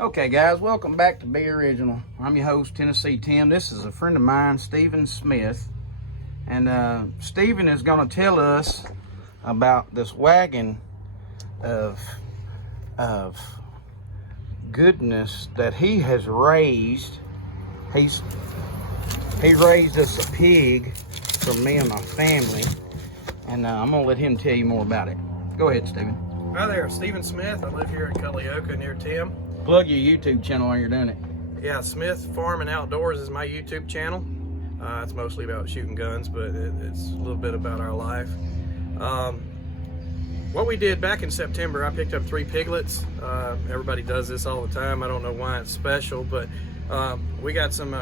Okay guys, welcome back to Be Original. I'm your host, Tennessee Tim. This is a friend of mine, Stephen Smith. And Stephen is going to tell us about this wagon of goodness that he has raised. He raised us a pig for me and my family. And I'm going to let him tell you more about it. Go ahead, Stephen. Hi there, Stephen Smith. I live here in Culleoka near Tim. Plug your YouTube channel while you're doing it. Yeah, Smith Farm and Outdoors is my YouTube channel. It's mostly about shooting guns, but it's a little bit about our life. What we did back in September, I picked up 3 piglets. Everybody does this all the time. I don't know why it's special, but we got some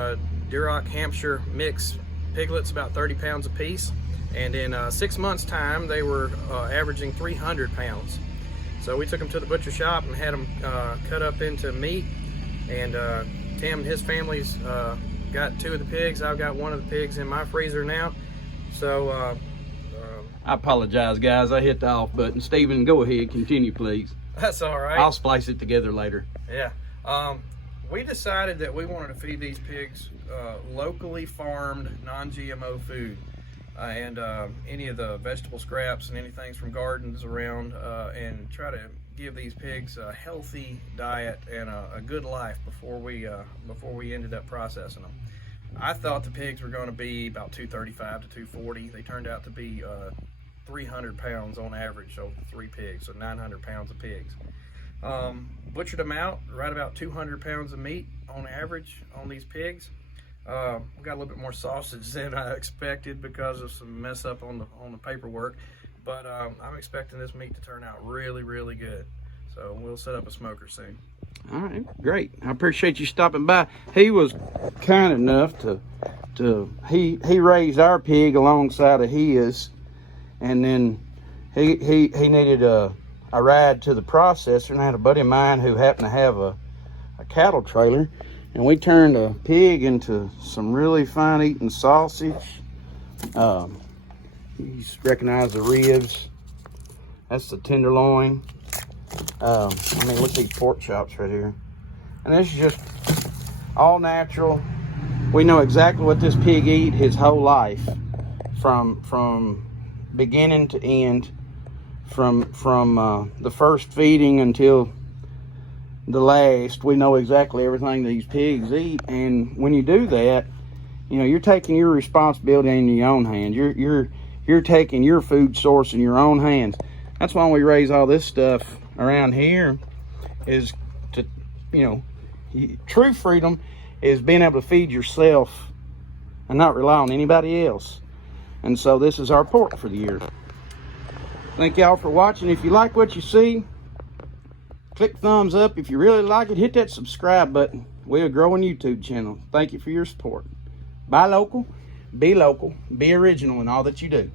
Duroc Hampshire mix piglets, about 30 pounds a piece. And in 6 months' time, they were averaging 300 pounds. So we took them to the butcher shop and had them cut up into meat. And Tim and his family's got 2 of the pigs. I've got 1 of the pigs in my freezer now. So I apologize, guys. I hit the off button. Stephen, go ahead. Continue, please. That's all right. I'll splice it together later. Yeah. We decided that we wanted to feed these pigs locally farmed, non-GMO food. And any of the vegetable scraps and anything from gardens around, and try to give these pigs a healthy diet and a good life before we ended up processing them. I thought the pigs were going to be about 235 to 240. They turned out to be 300 pounds on average over 3 pigs, so 900 pounds of pigs. Butchered them out, right about 200 pounds of meat on average on these pigs. We got a little bit more sausage than I expected because of some mess up on the paperwork, but I'm expecting this meat to turn out really, really good. So we'll set up a smoker soon. All right, great. I appreciate you stopping by. He was kind enough he raised our pig alongside of his, and then he needed a ride to the processor, and I had a buddy of mine who happened to have a cattle trailer. And we turned a pig into some really fine eating sausage. You recognize the ribs. That's the tenderloin. I mean, look at these pork chops right here. And this is just all natural. We know exactly what this pig eat his whole life, from beginning to end, from the first feeding until the last. We know exactly everything these pigs eat, and when you do that, you know, you're taking your responsibility in your own hands. You're taking your food source in your own hands. That's why we raise all this stuff around here, is to, you know, true freedom is being able to feed yourself and not rely on anybody else. And so this is our pork for the year. Thank y'all for watching. If you like what you see, click thumbs up. If you really like it, hit that subscribe button. We're a growing YouTube channel. Thank you for your support. Buy local, be original in all that you do.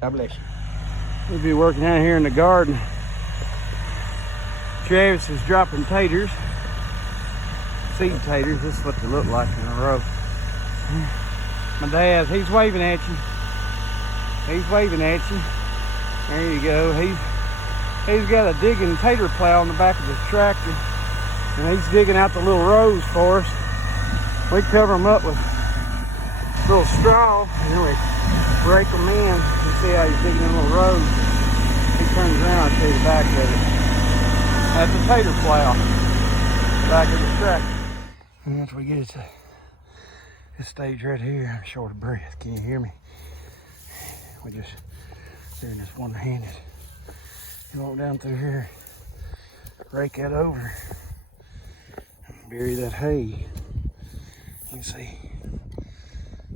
God bless you. We'll be working out here in the garden. Travis is dropping taters. Seed taters. This is what they look like in a row. My dad, he's waving at you. He's waving at you. There you go. He's got a digging tater plow on the back of his tractor, and he's digging out the little rows for us. We cover them up with a little straw, and then we break them in. You see how he's digging in little rows. He turns around, I'll show you the back of it. That's a tater plow, back of the tractor. And once we get it to this stage right here, I'm short of breath. Can you hear me? We're just doing this one-handed. You walk down through here, rake that over, bury that hay. You can see,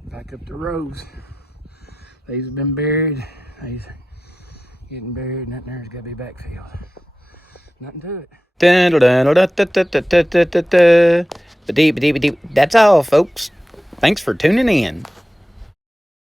back up the rows. These have been buried, these are getting buried, and that there's got to be backfilled. Nothing to it. That's all, folks. Thanks for tuning in.